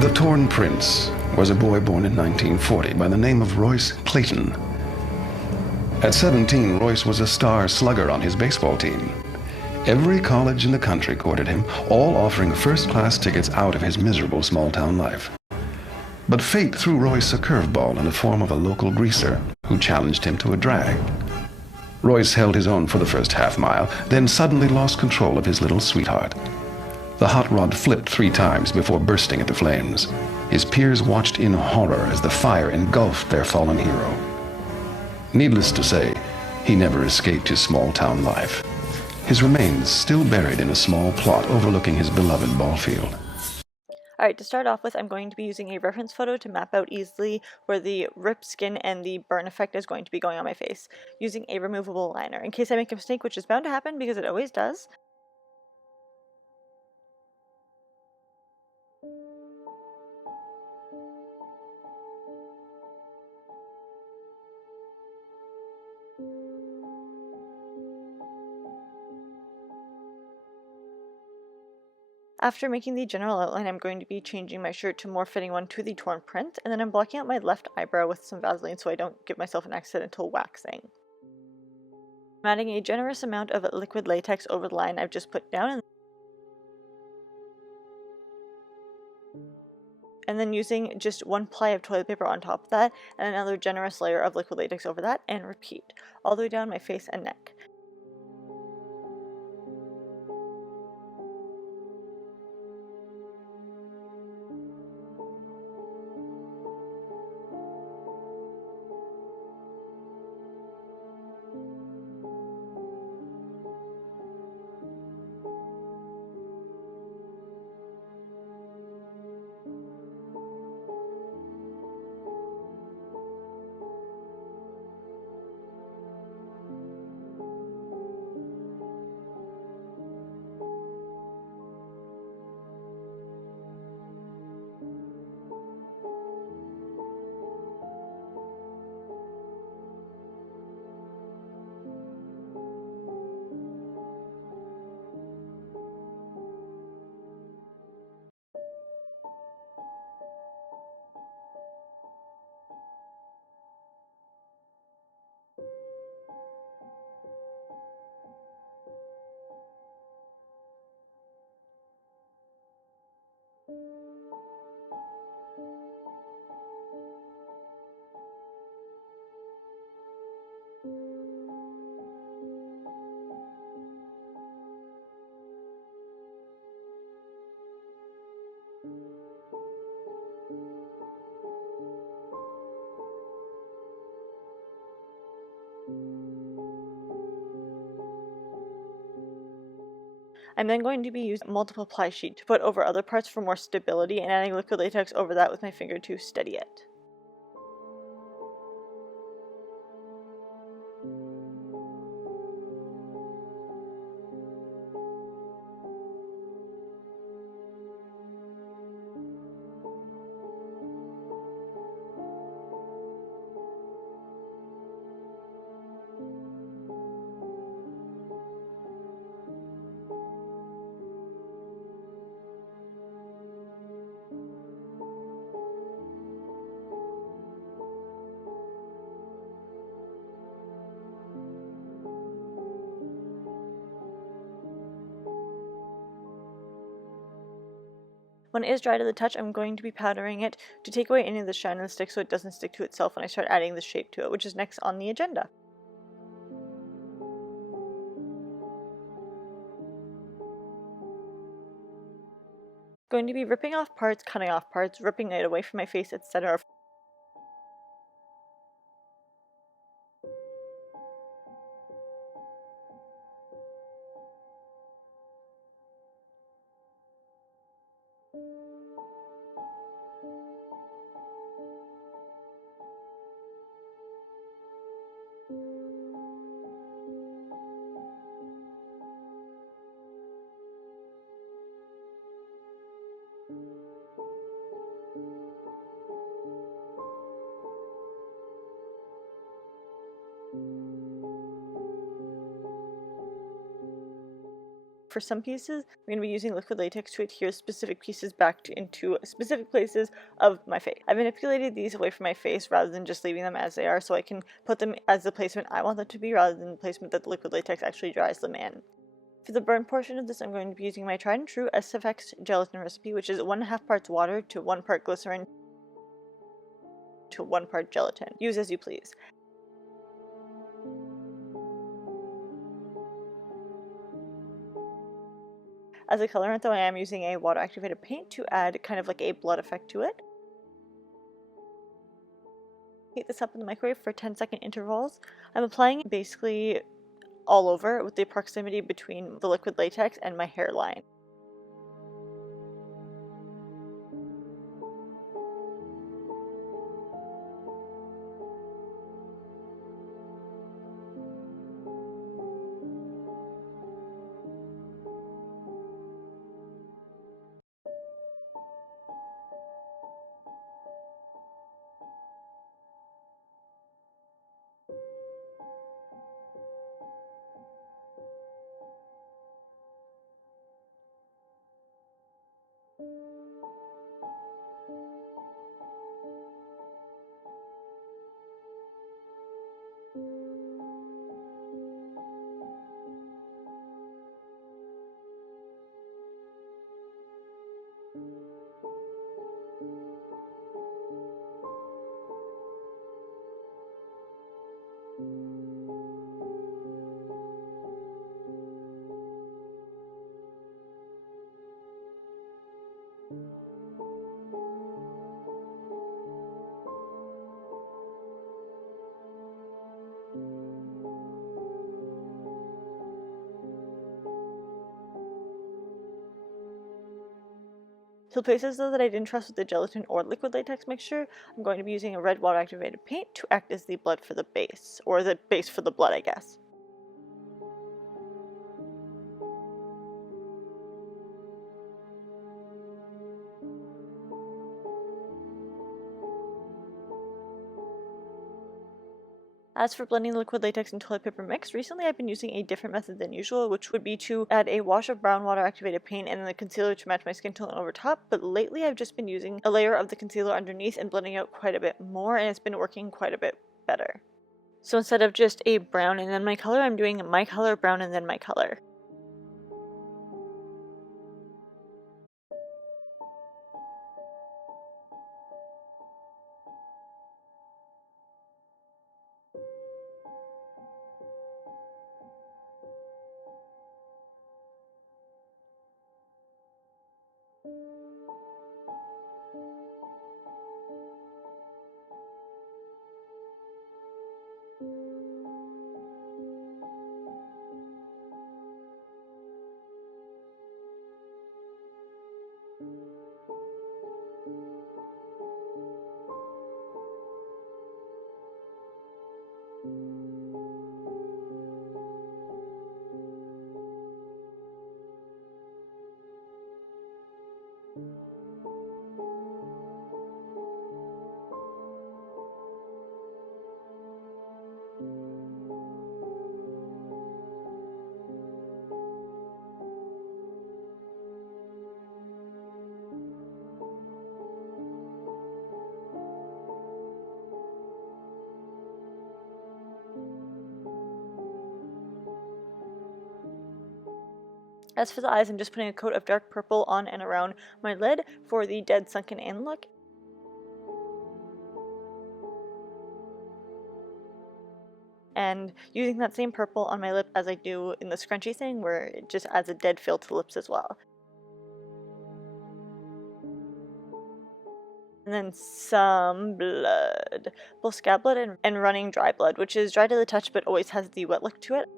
The Torn Prince was a boy born in 1940 by the name of Royce Clayton. At 17, Royce was a star slugger on his baseball team. Every college in the country courted him, all offering first-class tickets out of his miserable small-town life. But fate threw Royce a curveball in the form of a local greaser who challenged him to a drag. Royce held his own for the first half-mile, then suddenly lost control of his little sweetheart. The hot rod flipped 3 times before bursting into flames. His peers watched in horror as the fire engulfed their fallen hero. Needless to say, he never escaped his small-town life. His remains still buried in a small plot overlooking his beloved ball field. Alright, to start off with, I'm going to be using a reference photo to map out easily where the ripped skin and the burn effect is going to be going on my face, using a removable liner, in case I make a mistake, which is bound to happen because it always does. After making the general outline, I'm going to be changing my shirt to more fitting one to the torn print, and then I'm blocking out my left eyebrow with some Vaseline so I don't give myself an accidental waxing. I'm adding a generous amount of liquid latex over the line I've just put down, and then using just 1 ply of toilet paper on top of that, and another generous layer of liquid latex over that, and repeat, all the way down my face and neck. I'm then going to be using a multiple ply sheet to put over other parts for more stability and adding liquid latex over that with my finger to steady it. When it is dry to the touch, I'm going to be powdering it to take away any of the shine on the stick so it doesn't stick to itself when I start adding the shape to it, which is next on the agenda. Going to be ripping off parts, cutting off parts, ripping it away from my face, etc. For some pieces, I'm going to be using liquid latex to adhere specific pieces back into specific places of my face. I've manipulated these away from my face rather than just leaving them as they are, so I can put them as the placement I want them to be rather than the placement that the liquid latex actually dries them in. For the burn portion of this, I'm going to be using my tried and true SFX gelatin recipe, which is 1.5 parts water to 1 part glycerin to 1 part gelatin. Use as you please. As a colorant though, I am using a water activated paint to add kind of like a blood effect to it. Heat this up in the microwave for 10-second intervals. I'm applying basically all over with the proximity between the liquid latex and my hairline. For the places though that I didn't trust with the gelatin or liquid latex mixture, I'm going to be using a red water activated paint to act as the blood for the base, or the base for the blood, I guess. As for blending the liquid latex and toilet paper mix, recently I've been using a different method than usual, which would be to add a wash of brown water activated paint and then the concealer to match my skin tone over top, but lately I've just been using a layer of the concealer underneath and blending out quite a bit more, and it's been working quite a bit better. So instead of just a brown and then my color, I'm doing my color, brown, and then my color. As for the eyes, I'm just putting a coat of dark purple on and around my lid for the dead sunken in look. And using that same purple on my lip as I do in the scrunchy thing, where it just adds a dead feel to the lips as well. And then some blood. Both scab blood and running dry blood, which is dry to the touch but always has the wet look to it.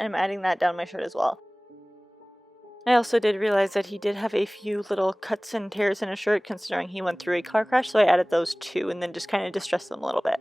and I'm adding that down my shirt as well. I also did realize that he did have a few little cuts and tears in his shirt considering he went through a car crash, so I added those too and then just kind of distressed them a little bit.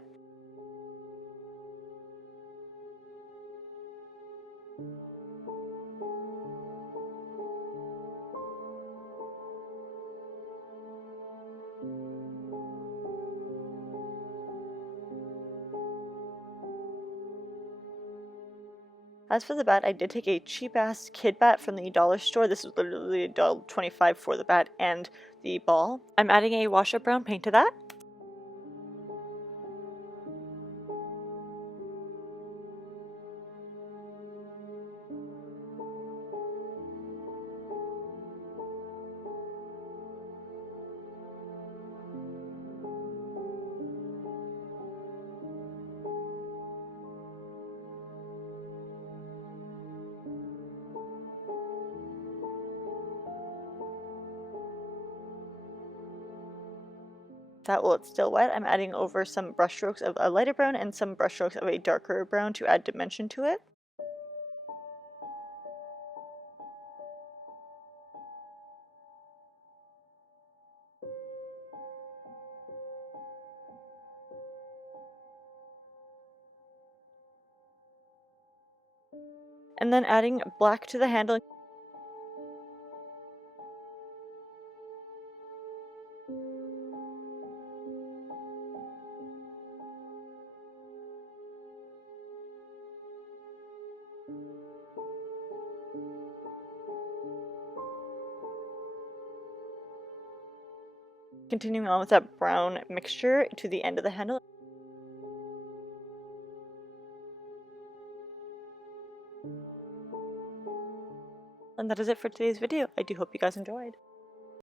As for the bat, I did take a cheap-ass kid bat from the dollar store. This is literally $1.25 for the bat and the ball. I'm adding a wash-up brown paint to that. That while it's still wet, I'm adding over some brush strokes of a lighter brown and some brush strokes of a darker brown to add dimension to it. And then adding black to the handle. Continuing on with that brown mixture to the end of the handle. And that is it for today's video. I do hope you guys enjoyed.